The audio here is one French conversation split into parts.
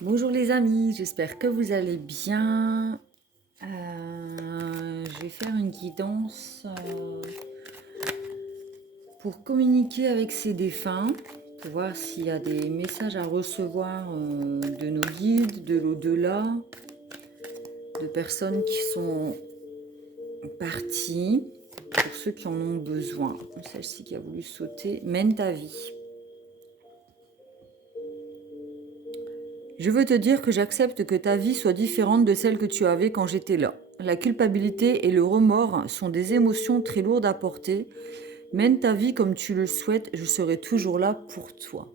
Bonjour les amis, j'espère que vous allez bien. Je vais faire une guidance pour communiquer avec ces défunts, pour voir s'il y a des messages à recevoir de nos guides, de l'au-delà, de personnes qui sont parties, pour ceux qui en ont besoin. Celle-ci qui a voulu sauter, mène ta vie. Je veux te dire que j'accepte que ta vie soit différente de celle que tu avais quand j'étais là. La culpabilité et le remords sont des émotions très lourdes à porter. Mène ta vie comme tu le souhaites, je serai toujours là pour toi.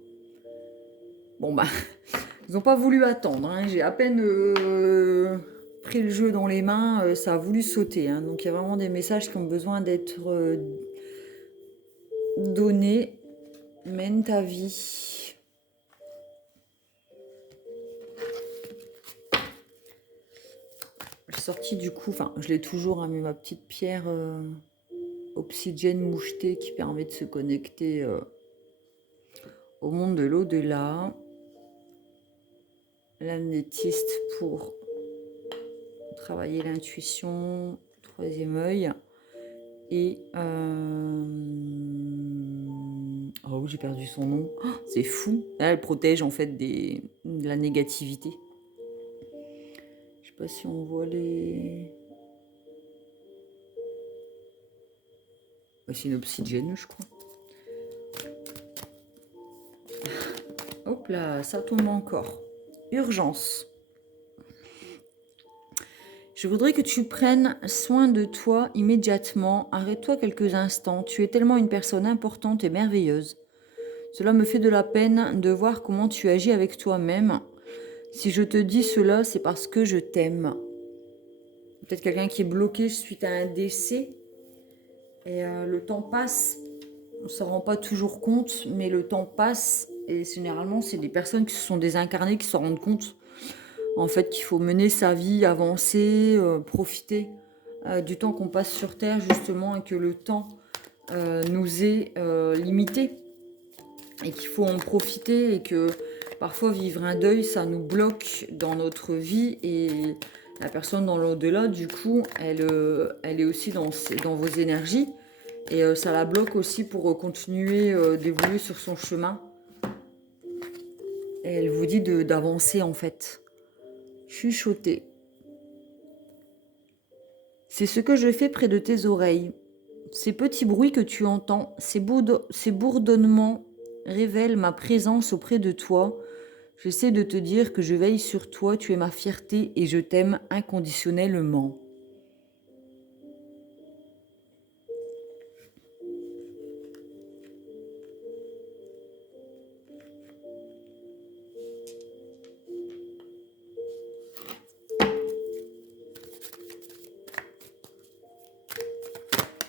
Bon bah, ils n'ont pas voulu attendre, hein. J'ai à peine pris le jeu dans les mains, ça a voulu sauter, hein. Donc il y a vraiment des messages qui ont besoin d'être donnés. Mène ta vie. J'ai sorti du coup, enfin je l'ai toujours, hein, mais ma petite pierre obsidienne mouchetée qui permet de se connecter au monde de l'au-delà. L'amnéthyste pour travailler l'intuition, troisième œil. Et oh, j'ai perdu son nom. Oh, c'est fou. Là, elle protège en fait de la négativité. Je sais pas si on voit les. C'est une obsidienne, je crois. Hop là, ça tombe encore. Urgence. Je voudrais que tu prennes soin de toi immédiatement. Arrête-toi quelques instants. Tu es tellement une personne importante et merveilleuse. Cela me fait de la peine de voir comment tu agis avec toi-même. Si je te dis cela, c'est parce que je t'aime. Peut-être quelqu'un qui est bloqué suite à un décès. Et le temps passe. On ne s'en rend pas toujours compte, mais le temps passe. Et généralement, c'est des personnes qui se sont désincarnées qui se rendent compte en fait qu'il faut mener sa vie, avancer, profiter du temps qu'on passe sur Terre justement et que le temps nous est limité et qu'il faut en profiter et que parfois vivre un deuil ça nous bloque dans notre vie et la personne dans l'au-delà du coup elle est aussi dans vos énergies et ça la bloque aussi pour continuer d'évoluer sur son chemin et elle vous dit d'avancer en fait. Chuchoter. C'est ce que je fais près de tes oreilles. Ces petits bruits que tu entends, ces bourdonnements révèlent ma présence auprès de toi. J'essaie de te dire que je veille sur toi, tu es ma fierté et je t'aime inconditionnellement.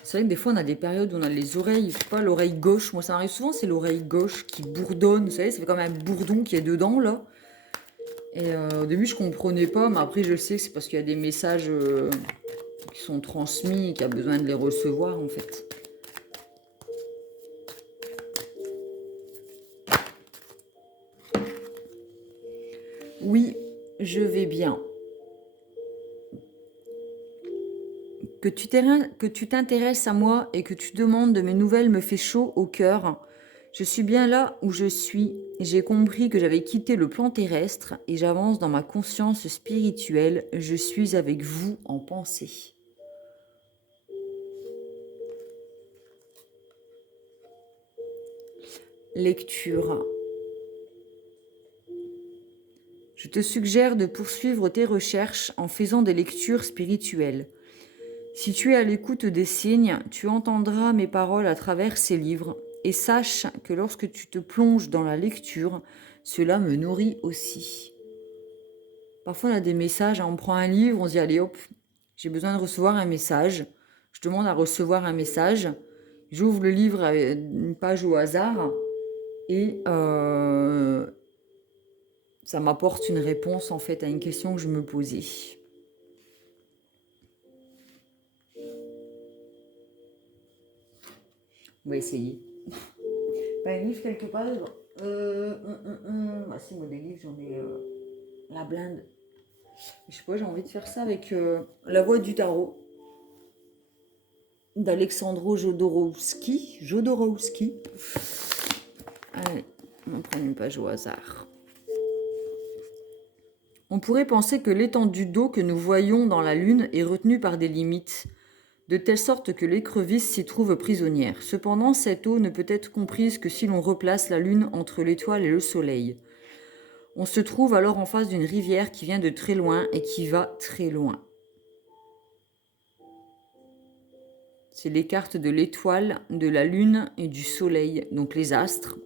C'est vrai que des fois on a des périodes où on a les oreilles, je sais pas, l'oreille gauche, moi ça arrive souvent, c'est l'oreille gauche qui bourdonne, vous savez, c'est comme un bourdon qui est dedans là. Et au début je comprenais pas, mais après je sais que c'est parce qu'il y a des messages qui sont transmis et qu'il y a besoin de les recevoir en fait. Oui, je vais bien. Que tu t'intéresses à moi et que tu demandes de mes nouvelles me fait chaud au cœur. Je suis bien là où je suis. J'ai compris que j'avais quitté le plan terrestre et j'avance dans ma conscience spirituelle. Je suis avec vous en pensée. Lecture. Je te suggère de poursuivre tes recherches en faisant des lectures spirituelles. Si tu es à l'écoute des signes, tu entendras mes paroles à travers ces livres et sache que lorsque tu te plonges dans la lecture, cela me nourrit aussi. Parfois on a des messages, on prend un livre, on se dit allez hop, j'ai besoin de recevoir un message. Je demande à recevoir un message. J'ouvre le livre à une page au hasard et ça m'apporte une réponse en fait à une question que je me posais. On va essayer. Pas un livre quelque part. Bah si, moi des livres j'en ai. la blinde. Je sais pas, j'ai envie de faire ça avec la voix du tarot d'Alexandro Jodorowsky. Allez, on va prendre une page au hasard. On pourrait penser que l'étendue d'eau que nous voyons dans la Lune est retenue par des limites, de telle sorte que l'écrevisse s'y trouve prisonnière. Cependant, cette eau ne peut être comprise que si l'on replace la Lune entre l'étoile et le Soleil. On se trouve alors en face d'une rivière qui vient de très loin et qui va très loin. C'est les cartes de l'étoile, de la Lune et du Soleil, donc les astres.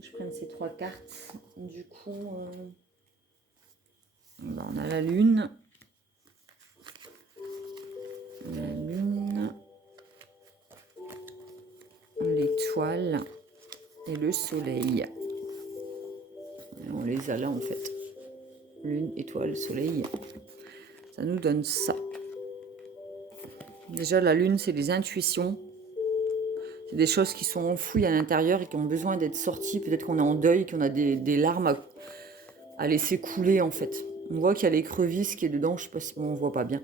Je prends ces 3 cartes. Du coup, on a la Lune. L'étoile et le Soleil. Et on les a là en fait. Lune, étoile, Soleil. Ça nous donne ça. Déjà, la Lune, c'est des intuitions. C'est des choses qui sont enfouies à l'intérieur et qui ont besoin d'être sorties. Peut-être qu'on est en deuil, qu'on a des larmes à laisser couler en fait. On voit qu'il y a l'écrevisse qui est dedans. Je sais pas si on voit pas bien.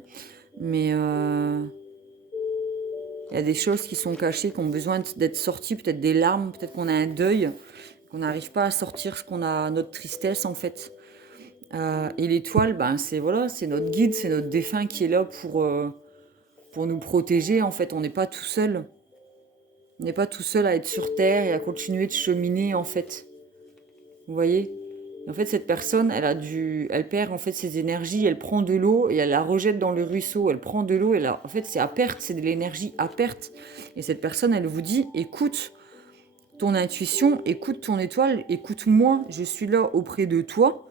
Mais il y a des choses qui sont cachées, qui ont besoin d'être sorties. Peut-être des larmes, peut-être qu'on a un deuil, qu'on n'arrive pas à sortir ce qu'on a, notre tristesse en fait. Et l'étoile, c'est notre guide, c'est notre défunt qui est là pour nous protéger. En fait, on n'est pas tout seul. On n'est pas tout seul à être sur Terre et à continuer de cheminer, en fait. Vous voyez ? En fait, cette personne, elle perd en fait ses énergies, elle prend de l'eau et elle la rejette dans le ruisseau. Elle prend de l'eau et en fait, c'est à perte, c'est de l'énergie à perte. Et cette personne, elle vous dit, écoute ton intuition, écoute ton étoile, écoute-moi, je suis là auprès de toi.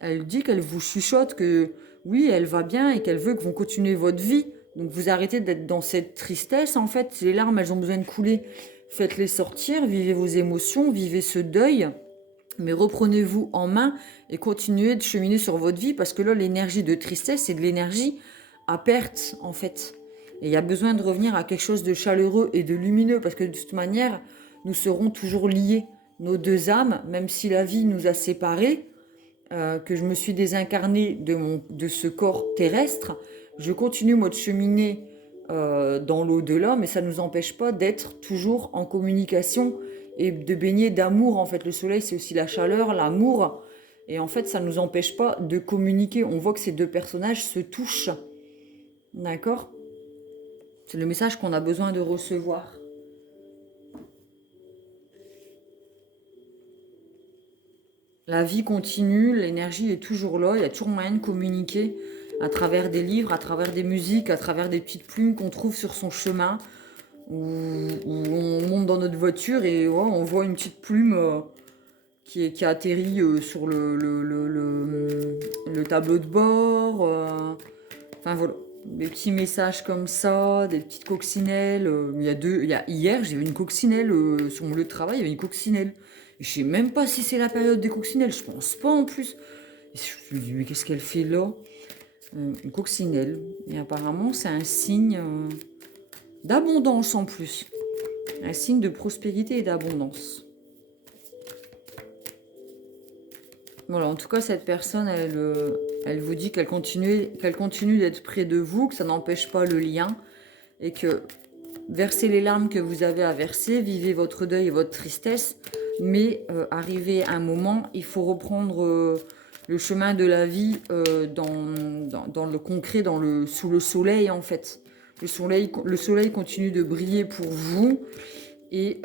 Elle dit qu'elle vous chuchote que oui, elle va bien et qu'elle veut que vous continuez votre vie. Donc vous arrêtez d'être dans cette tristesse. En fait, les larmes, elles ont besoin de couler. Faites-les sortir, vivez vos émotions, vivez ce deuil. Mais reprenez-vous en main et continuez de cheminer sur votre vie parce que là, l'énergie de tristesse, c'est de l'énergie à perte, en fait. Et il y a besoin de revenir à quelque chose de chaleureux et de lumineux parce que de toute manière, nous serons toujours liés. Nos deux âmes, même si la vie nous a séparés, que je me suis désincarnée de ce corps terrestre, je continue moi de cheminer dans l'au-delà, mais ça ne nous empêche pas d'être toujours en communication et de baigner d'amour. En fait, le soleil, c'est aussi la chaleur, l'amour, et en fait, ça ne nous empêche pas de communiquer. On voit que ces deux personnages se touchent, d'accord ? C'est le message qu'on a besoin de recevoir. La vie continue, l'énergie est toujours là, il y a toujours moyen de communiquer à travers des livres, à travers des musiques, à travers des petites plumes qu'on trouve sur son chemin, où on monte dans notre voiture et on voit une petite plume qui a atterri sur le tableau de bord. Enfin voilà, des petits messages comme ça, des petites coccinelles. Hier, j'ai vu une coccinelle sur mon lieu de travail, il y avait une coccinelle. Je sais même pas si c'est la période des coccinelles, je pense pas en plus. Et je me dis, mais qu'est-ce qu'elle fait là ? Une coccinelle. Et apparemment, c'est un signe d'abondance en plus. Un signe de prospérité et d'abondance. Voilà, en tout cas, cette personne, elle vous dit qu'elle continue d'être près de vous, que ça n'empêche pas le lien, et que versez les larmes que vous avez à verser, vivez votre deuil et votre tristesse, mais arrivé à un moment, il faut reprendre le chemin de la vie dans le concret, sous le soleil en fait. Le soleil continue de briller pour vous et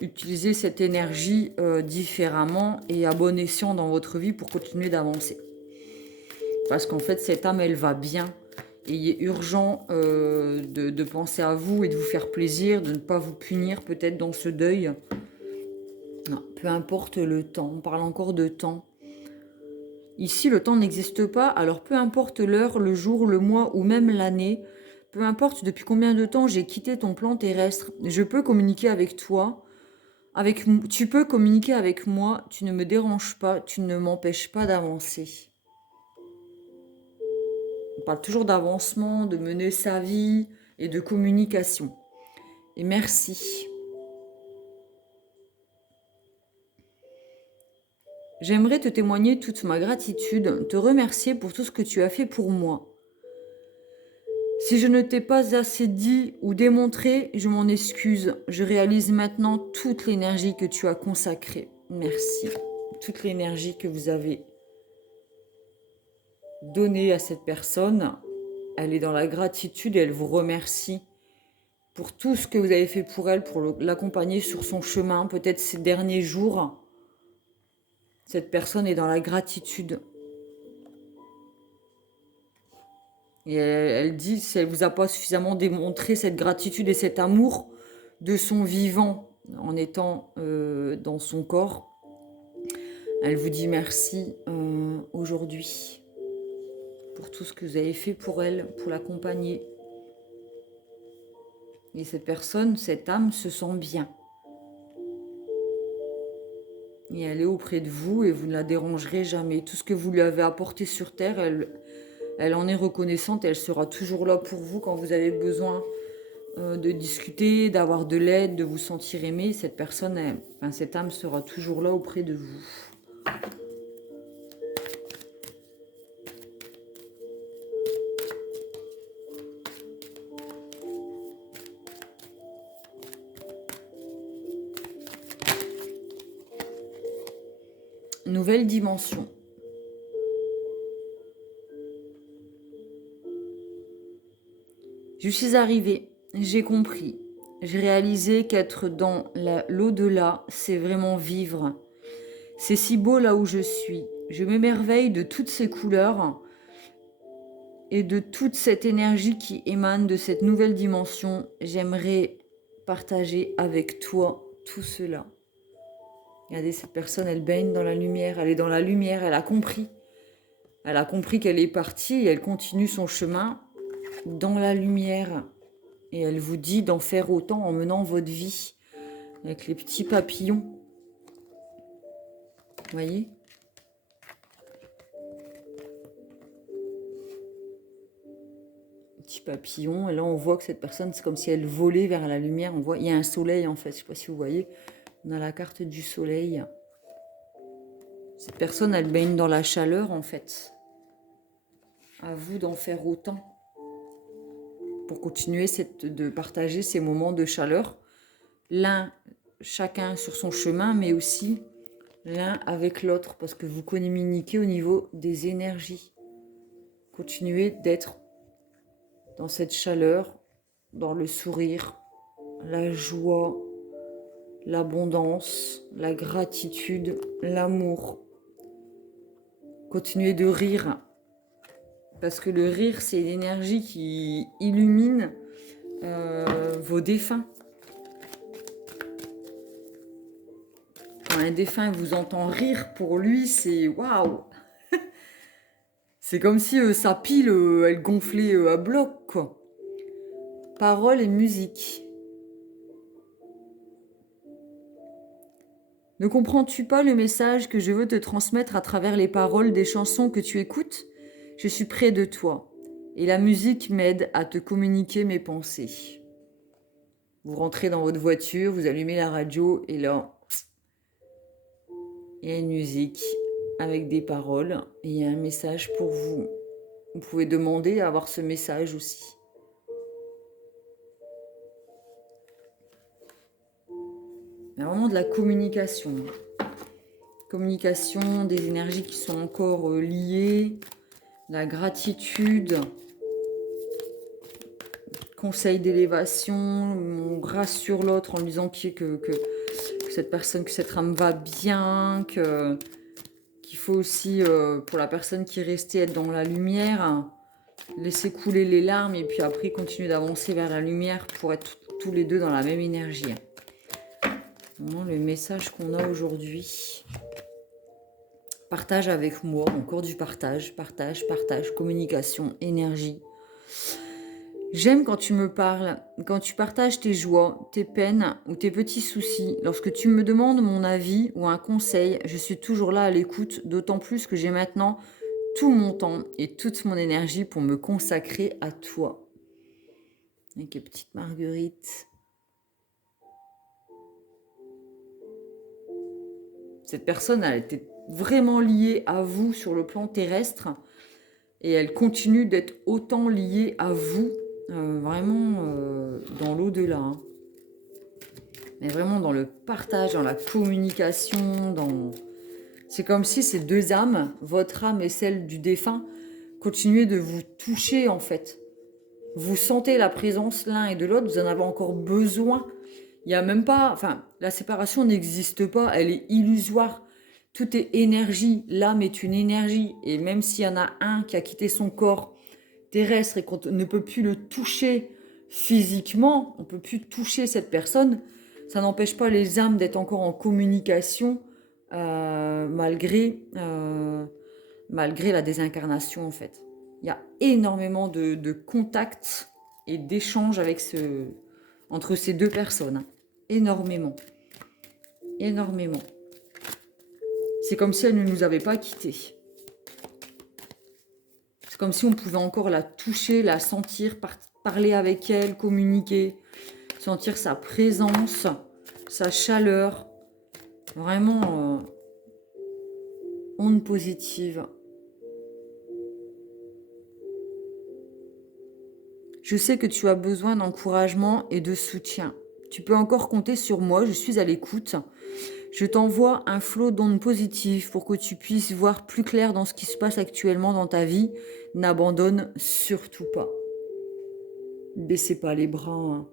utilisez cette énergie différemment et à bon escient dans votre vie pour continuer d'avancer. Parce qu'en fait, cette âme, elle va bien. Et il est urgent de penser à vous et de vous faire plaisir, de ne pas vous punir peut-être dans ce deuil. Non, peu importe le temps, on parle encore de temps. Ici, le temps n'existe pas, alors peu importe l'heure, le jour, le mois ou même l'année, peu importe depuis combien de temps j'ai quitté ton plan terrestre, je peux communiquer avec toi. Tu peux communiquer avec moi, tu ne me déranges pas, tu ne m'empêches pas d'avancer. parle toujours d'avancement, de mener sa vie et de communication. Et merci. J'aimerais te témoigner toute ma gratitude, te remercier pour tout ce que tu as fait pour moi. Si je ne t'ai pas assez dit ou démontré, je m'en excuse. Je réalise maintenant toute l'énergie que tu as consacrée. Merci. Toute l'énergie que vous avez donnée à cette personne, elle est dans la gratitude et elle vous remercie pour tout ce que vous avez fait pour elle, pour l'accompagner sur son chemin, peut-être ces derniers jours. Cette personne est dans la gratitude. Et elle dit, si elle ne vous a pas suffisamment démontré cette gratitude et cet amour de son vivant en étant dans son corps, elle vous dit merci aujourd'hui pour tout ce que vous avez fait pour elle, pour l'accompagner. Et cette personne, cette âme se sent bien. Et elle est auprès de vous et vous ne la dérangerez jamais. Tout ce que vous lui avez apporté sur Terre, elle en est reconnaissante et elle sera toujours là pour vous quand vous avez besoin de discuter, d'avoir de l'aide, de vous sentir aimé. Cette personne, cette âme sera toujours là auprès de vous. Nouvelle dimension. Je suis arrivée, j'ai compris, j'ai réalisé qu'être dans l'au-delà, c'est vraiment vivre. C'est si beau là où je suis. Je m'émerveille de toutes ces couleurs et de toute cette énergie qui émane de cette nouvelle dimension. J'aimerais partager avec toi tout cela. Regardez, cette personne, elle baigne dans la lumière, elle est dans la lumière, elle a compris. Elle a compris qu'elle est partie et elle continue son chemin dans la lumière. Et elle vous dit d'en faire autant en menant votre vie avec les petits papillons. Vous voyez ? Petits papillons. Et là, on voit que cette personne, c'est comme si elle volait vers la lumière. On voit, il y a un soleil en fait. Je ne sais pas si vous voyez. On a la carte du soleil. Cette personne, elle baigne dans la chaleur en fait. À vous d'en faire autant pour continuer de partager ces moments de chaleur. Chacun sur son chemin, mais aussi l'un avec l'autre, parce que vous communiquez au niveau des énergies. Continuez d'être dans cette chaleur, dans le sourire, la joie, l'abondance, la gratitude, l'amour. Continuez de rire, parce que le rire, c'est l'énergie qui illumine vos défunts. Quand un défunt vous entend rire, pour lui, c'est waouh. C'est comme si sa pile, elle gonflait à bloc, quoi. Paroles et musique. Ne comprends-tu pas le message que je veux te transmettre à travers les paroles des chansons que tu écoutes ? Je suis près de toi et la musique m'aide à te communiquer mes pensées. Vous rentrez dans votre voiture, vous allumez la radio et là, il y a une musique avec des paroles et il y a un message pour vous. Vous pouvez demander à avoir ce message aussi. Il y a vraiment de la communication. Communication, des énergies qui sont encore liées, la gratitude, conseil d'élévation, on rassure l'autre en lui disant que cette personne, que cette âme va bien, qu'il faut aussi, pour la personne qui est restée, être dans la lumière, laisser couler les larmes et puis après continuer d'avancer vers la lumière pour être tous les deux dans la même énergie. Vraiment le message qu'on a aujourd'hui. Partage avec moi, encore du partage, communication, énergie. J'aime quand tu me parles, quand tu partages tes joies, tes peines ou tes petits soucis. Lorsque tu me demandes mon avis ou un conseil, je suis toujours là à l'écoute, d'autant plus que j'ai maintenant tout mon temps et toute mon énergie pour me consacrer à toi. Avec les petites marguerites. Cette personne, elle était vraiment liée à vous sur le plan terrestre et elle continue d'être autant liée à vous, vraiment dans l'au-delà. Hein. Mais vraiment dans le partage, dans la communication, dans... C'est comme si ces deux âmes, votre âme et celle du défunt, continuaient de vous toucher en fait. Vous sentez la présence l'un et de l'autre, vous en avez encore besoin. Il n'y a même pas... Enfin, la séparation n'existe pas, elle est illusoire. Tout est énergie, l'âme est une énergie. Et même s'il y en a un qui a quitté son corps terrestre et qu'on ne peut plus le toucher physiquement, on ne peut plus toucher cette personne, ça n'empêche pas les âmes d'être encore en communication malgré la désincarnation en fait. Il y a énormément de contacts et d'échanges entre ces deux personnes. Énormément. Énormément. C'est comme si elle ne nous avait pas quittés. C'est comme si on pouvait encore la toucher, la sentir, parler avec elle, communiquer, sentir sa présence, sa chaleur. Vraiment, onde positive. Je sais que tu as besoin d'encouragement et de soutien. Tu peux encore compter sur moi, je suis à l'écoute. Je t'envoie un flot d'ondes positives pour que tu puisses voir plus clair dans ce qui se passe actuellement dans ta vie. N'abandonne surtout pas. Baissez pas les bras. Hein.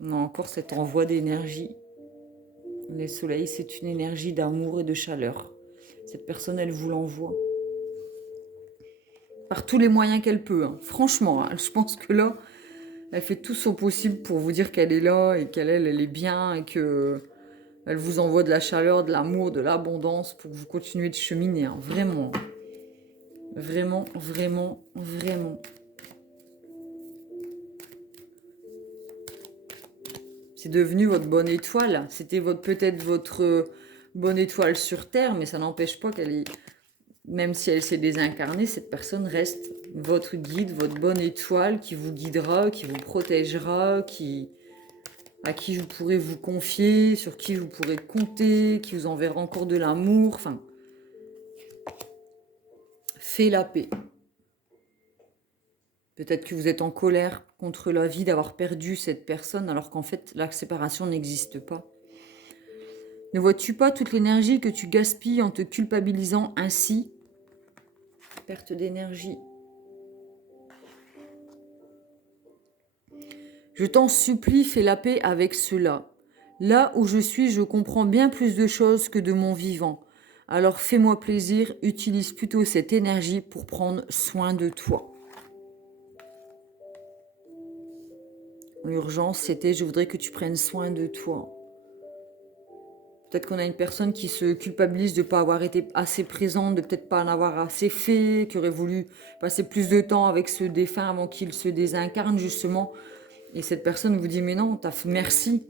On a encore cet envoi d'énergie. Les soleils, c'est une énergie d'amour et de chaleur. Cette personne, elle vous l'envoie. Par tous les moyens qu'elle peut. Hein. Franchement, hein, je pense que là, elle fait tout son possible pour vous dire qu'elle est là et qu'elle est bien et que elle vous envoie de la chaleur, de l'amour, de l'abondance pour que vous continuiez de cheminer. Hein. Vraiment. Vraiment, vraiment, vraiment. C'est devenu votre bonne étoile. C'était peut-être votre bonne étoile sur Terre, mais ça n'empêche pas qu'elle est... Même si elle s'est désincarnée, cette personne reste votre guide, votre bonne étoile qui vous guidera, qui vous protégera, à qui vous pourrez vous confier, sur qui vous pourrez compter, qui vous enverra encore de l'amour. Enfin, faites la paix. Peut-être que vous êtes en colère contre la vie d'avoir perdu cette personne alors qu'en fait, la séparation n'existe pas. Ne vois-tu pas toute l'énergie que tu gaspilles en te culpabilisant ainsi ? Perte d'énergie. Je t'en supplie, fais la paix avec cela. Là où je suis, je comprends bien plus de choses que de mon vivant. Alors fais-moi plaisir, utilise plutôt cette énergie pour prendre soin de toi. L'urgence, c'était je voudrais que tu prennes soin de toi. Peut-être qu'on a une personne qui se culpabilise de ne pas avoir été assez présente, de peut-être pas en avoir assez fait, qui aurait voulu passer plus de temps avec ce défunt avant qu'il se désincarne justement. Et cette personne vous dit mais non, merci.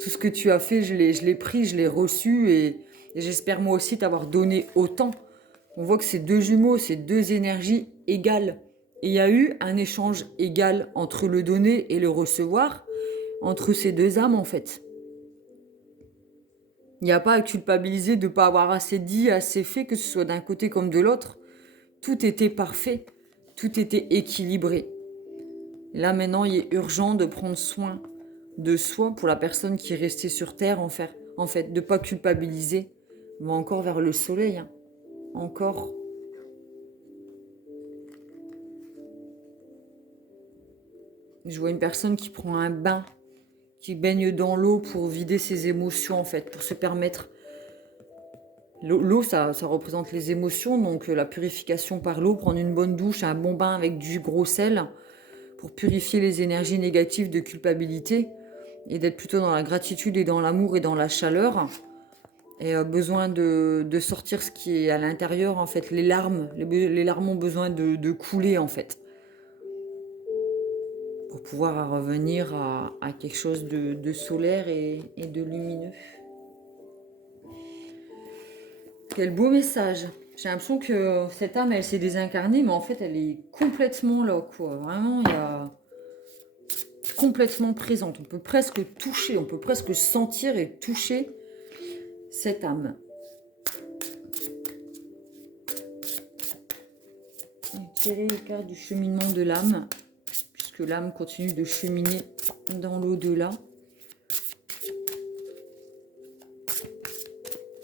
Tout ce que tu as fait, je l'ai pris, je l'ai reçu et j'espère moi aussi t'avoir donné autant. On voit que c'est deux jumeaux, c'est deux énergies égales. Et il y a eu un échange égal entre le donner et le recevoir, entre ces deux âmes en fait. Il n'y a pas à culpabiliser de ne pas avoir assez dit, assez fait, que ce soit d'un côté comme de l'autre. Tout était parfait, tout était équilibré. Et là maintenant, il est urgent de prendre soin de soi pour la personne qui est restée sur Terre, en fait, de ne pas culpabiliser. On va encore vers le soleil, hein. Encore. Je vois une personne qui prend un bain, qui baigne dans l'eau pour vider ses émotions, en fait, pour se permettre... L'eau, ça représente les émotions, donc la purification par l'eau, prendre une bonne douche, un bon bain avec du gros sel, pour purifier les énergies négatives de culpabilité, et d'être plutôt dans la gratitude et dans l'amour et dans la chaleur. Et besoin de sortir ce qui est à l'intérieur, en fait, les larmes. Les larmes ont besoin de couler, en fait. Pour pouvoir revenir à quelque chose de solaire et de lumineux. Quel beau message. J'ai l'impression que cette âme, elle s'est désincarnée, mais en fait, elle est complètement là, quoi. Vraiment, il y a complètement présente. On peut presque toucher, on peut presque sentir et toucher cette âme. Tirer les cartes du cheminement de l'âme, puisque l'âme continue de cheminer dans l'au-delà.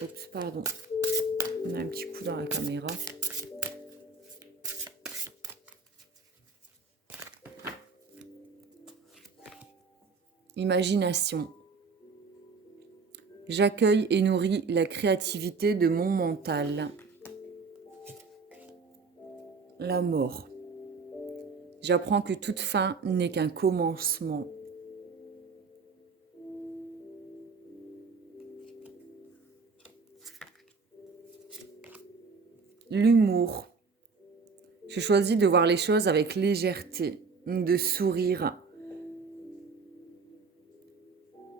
Oups, pardon. On a un petit coup dans la caméra. Imagination. J'accueille et nourris la créativité de mon mental. La mort. J'apprends que toute fin n'est qu'un commencement. L'humour. Je choisis de voir les choses avec légèreté, de sourire.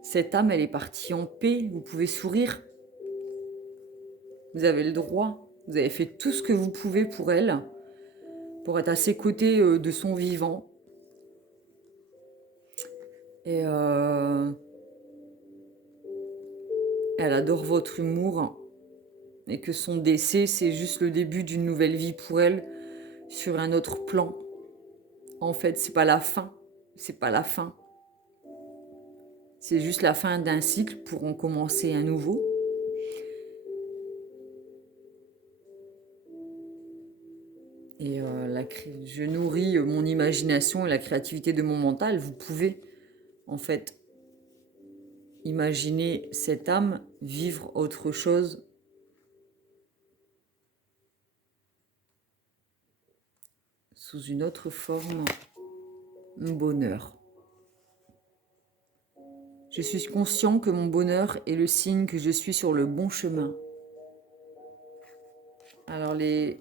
Cette âme, elle est partie en paix. Vous pouvez sourire. Vous avez le droit. Vous avez fait tout ce que vous pouvez pour elle, pour être à ses côtés de son vivant. Et elle adore votre humour. Et que son décès, c'est juste le début d'une nouvelle vie pour elle sur un autre plan. En fait, c'est pas la fin. C'est pas la fin. C'est juste la fin d'un cycle pour en commencer un nouveau. Et je nourris mon imagination et la créativité de mon mental. Vous pouvez, en fait, imaginer cette âme vivre autre chose. Sous une autre forme, un bonheur. Je suis conscient que mon bonheur est le signe que je suis sur le bon chemin. Alors le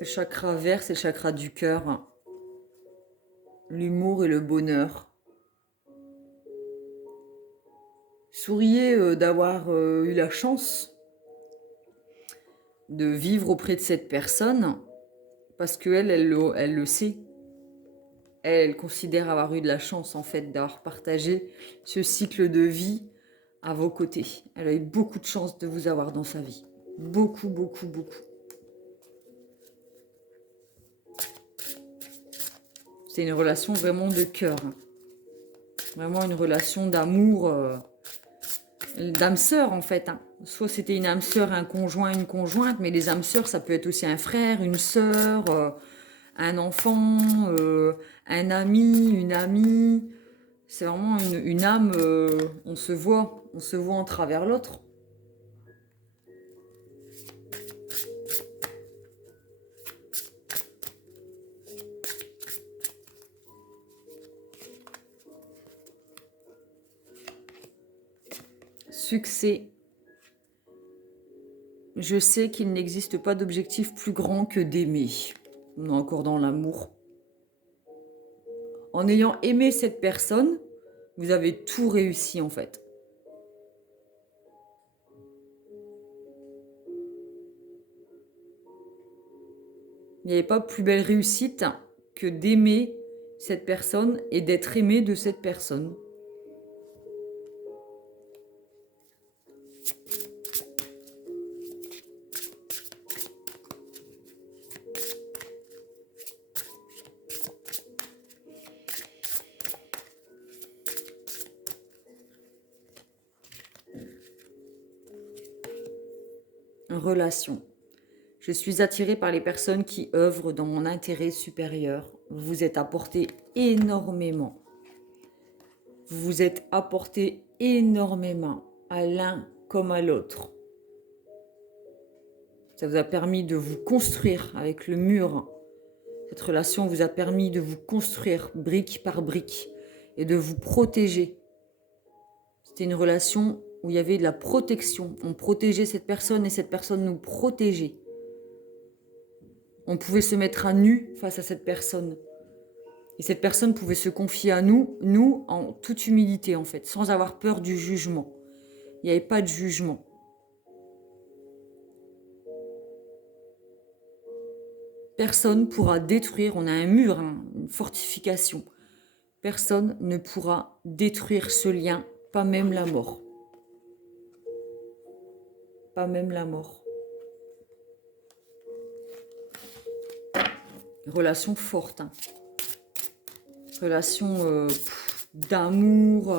chakra vert, c'est le chakra du cœur. L'humour et le bonheur. Souriez d'avoir eu la chance de vivre auprès de cette personne parce qu'elle, elle le sait. Elle considère avoir eu de la chance, en fait, d'avoir partagé ce cycle de vie à vos côtés. Elle a eu beaucoup de chance de vous avoir dans sa vie. Beaucoup, beaucoup, beaucoup. C'est une relation vraiment de cœur. Vraiment une relation d'amour, d'âme sœur, en fait. Soit c'était une âme sœur, un conjoint, une conjointe, mais les âmes sœurs, ça peut être aussi un frère, une sœur, un enfant, un ami, une amie. C'est vraiment une âme, on se voit en travers l'autre. Succès. Je sais qu'il n'existe pas d'objectif plus grand que d'aimer. On est encore dans l'amour. En ayant aimé cette personne, vous avez tout réussi, en fait. Il n'y avait pas plus belle réussite que d'aimer cette personne et d'être aimé de cette personne. Relation. Je suis attirée par les personnes qui œuvrent dans mon intérêt supérieur. Vous vous êtes apporté énormément. Vous vous êtes apporté énormément à l'un comme à l'autre. Ça vous a permis de vous construire avec le mur. Cette relation vous a permis de vous construire brique par brique et de vous protéger. C'était une relation où il y avait de la protection. On protégeait cette personne et cette personne nous protégeait. On pouvait se mettre à nu face à cette personne. Et cette personne pouvait se confier à nous en toute humilité en fait, sans avoir peur du jugement. Il n'y avait pas de jugement. Personne pourra détruire, on a un mur, hein, une fortification. Personne ne pourra détruire ce lien, pas même la mort. Pas même la mort. Relation forte. Hein. Relation d'amour.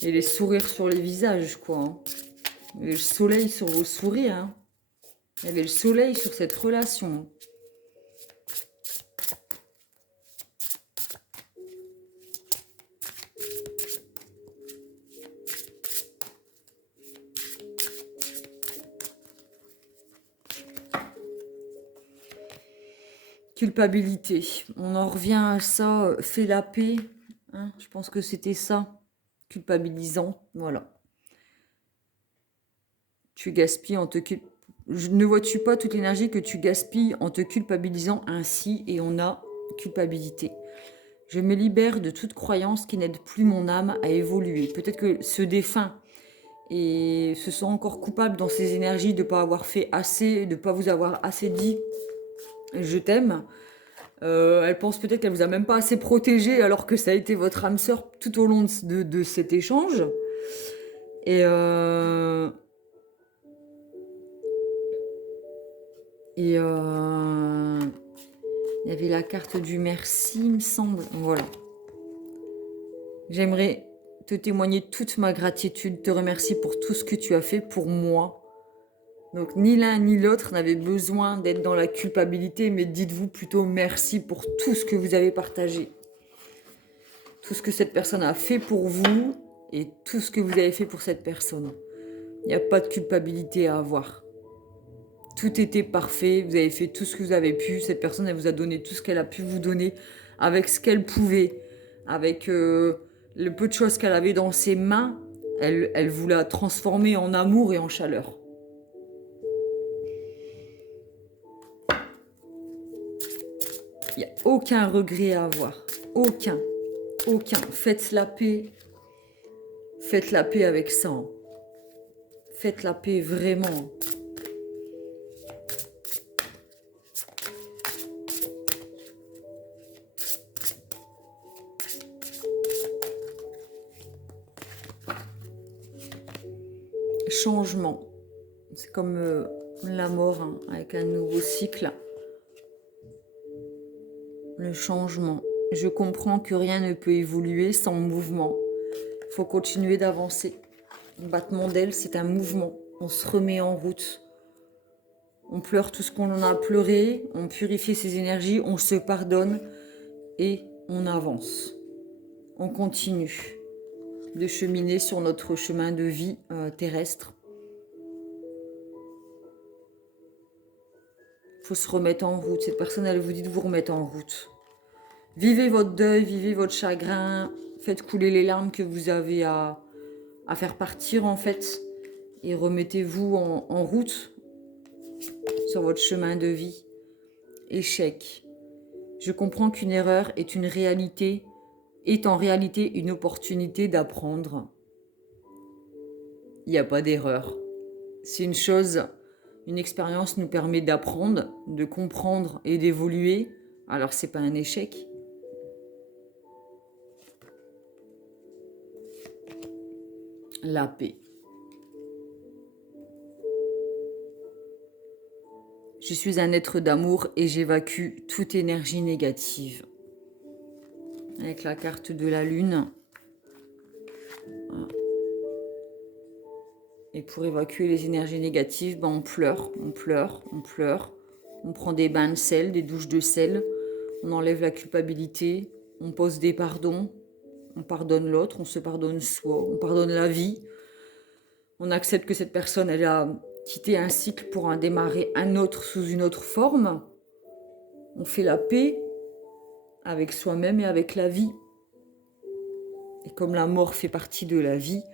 Et les sourires sur les visages, quoi. Hein. Il y avait le soleil sur vos sourires. Hein. Il y avait le soleil sur cette relation. Culpabilité. On en revient à ça. Fais la paix. Hein, je pense que c'était ça. Culpabilisant. Voilà. Tu gaspilles en te ne vois-tu pas toute l'énergie que tu gaspilles en te culpabilisant ainsi? Et on a culpabilité. Je me libère de toute croyance qui n'aide plus mon âme à évoluer. Peut-être que ce défunt et se sent encore coupable dans ses énergies de ne pas avoir fait assez, de ne pas vous avoir assez dit « je t'aime ». Elle pense peut-être qu'elle vous a même pas assez protégé alors que ça a été votre âme sœur tout au long de cet échange. Et il y avait la carte du merci, il me semble. Voilà. J'aimerais te témoigner toute ma gratitude, te remercier pour tout ce que tu as fait pour moi. Donc ni l'un ni l'autre n'avait besoin d'être dans la culpabilité, mais dites-vous plutôt merci pour tout ce que vous avez partagé. Tout ce que cette personne a fait pour vous et tout ce que vous avez fait pour cette personne. Il n'y a pas de culpabilité à avoir. Tout était parfait, vous avez fait tout ce que vous avez pu. Cette personne, elle vous a donné tout ce qu'elle a pu vous donner avec ce qu'elle pouvait, avec le peu de choses qu'elle avait dans ses mains. Elle vous l'a transformé en amour et en chaleur. Il n'y a aucun regret à avoir. Aucun. Faites la paix. Faites la paix avec ça. Hein. Faites la paix vraiment. Changement. C'est comme la mort hein, avec un nouveau cycle. Le changement. Je comprends que rien ne peut évoluer sans mouvement. Il faut continuer d'avancer. Un battement d'aile, c'est un mouvement. On se remet en route. On pleure tout ce qu'on en a pleuré. On purifie ses énergies. On se pardonne. Et on avance. On continue de cheminer sur notre chemin de vie terrestre. Il faut se remettre en route. Cette personne, elle vous dit de vous remettre en route. Vivez votre deuil, vivez votre chagrin, faites couler les larmes que vous avez à faire partir en fait et remettez-vous en route sur votre chemin de vie. Échec. Je comprends qu'une erreur est en réalité une opportunité d'apprendre. Il n'y a pas d'erreur. C'est une chose, une expérience nous permet d'apprendre, de comprendre et d'évoluer. Alors c'est pas un échec. La paix. Je suis un être d'amour et j'évacue toute énergie négative. Avec la carte de la lune. Et pour évacuer les énergies négatives, on pleure. On prend des bains de sel, des douches de sel. On enlève la culpabilité. On pose des pardons. On pardonne l'autre, on se pardonne soi, on pardonne la vie. On accepte que cette personne, elle a quitté un cycle pour en démarrer un autre sous une autre forme. On fait la paix avec soi-même et avec la vie. Et comme la mort fait partie de la vie,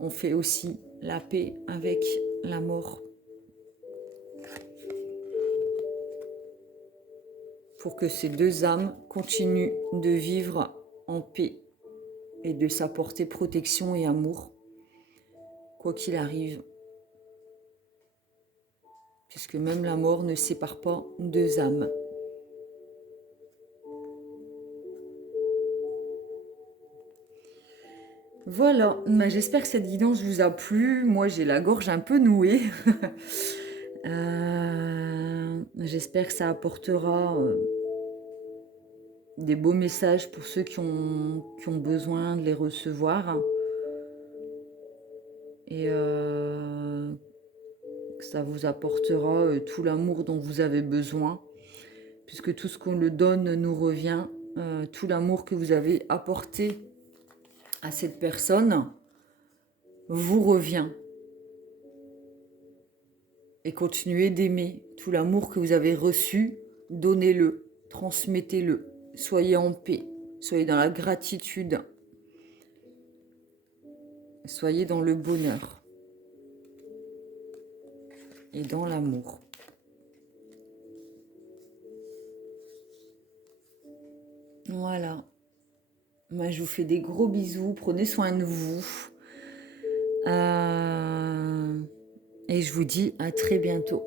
on fait aussi la paix avec la mort. Pour que ces deux âmes continuent de vivre en paix et de s'apporter protection et amour, quoi qu'il arrive. puisque même la mort ne sépare pas deux âmes. Voilà, j'espère que cette guidance vous a plu. Moi, j'ai la gorge un peu nouée. J'espère que ça apportera des beaux messages pour ceux qui ont besoin de les recevoir. Et que ça vous apportera tout l'amour dont vous avez besoin, puisque tout ce qu'on le donne nous revient. Tout l'amour que vous avez apporté à cette personne vous revient. Et continuez d'aimer. Tout l'amour que vous avez reçu, donnez-le, transmettez-le. Soyez en paix, soyez dans la gratitude, soyez dans le bonheur et dans l'amour. Voilà. Moi, je vous fais des gros bisous. Prenez soin de vous. Et je vous dis à très bientôt.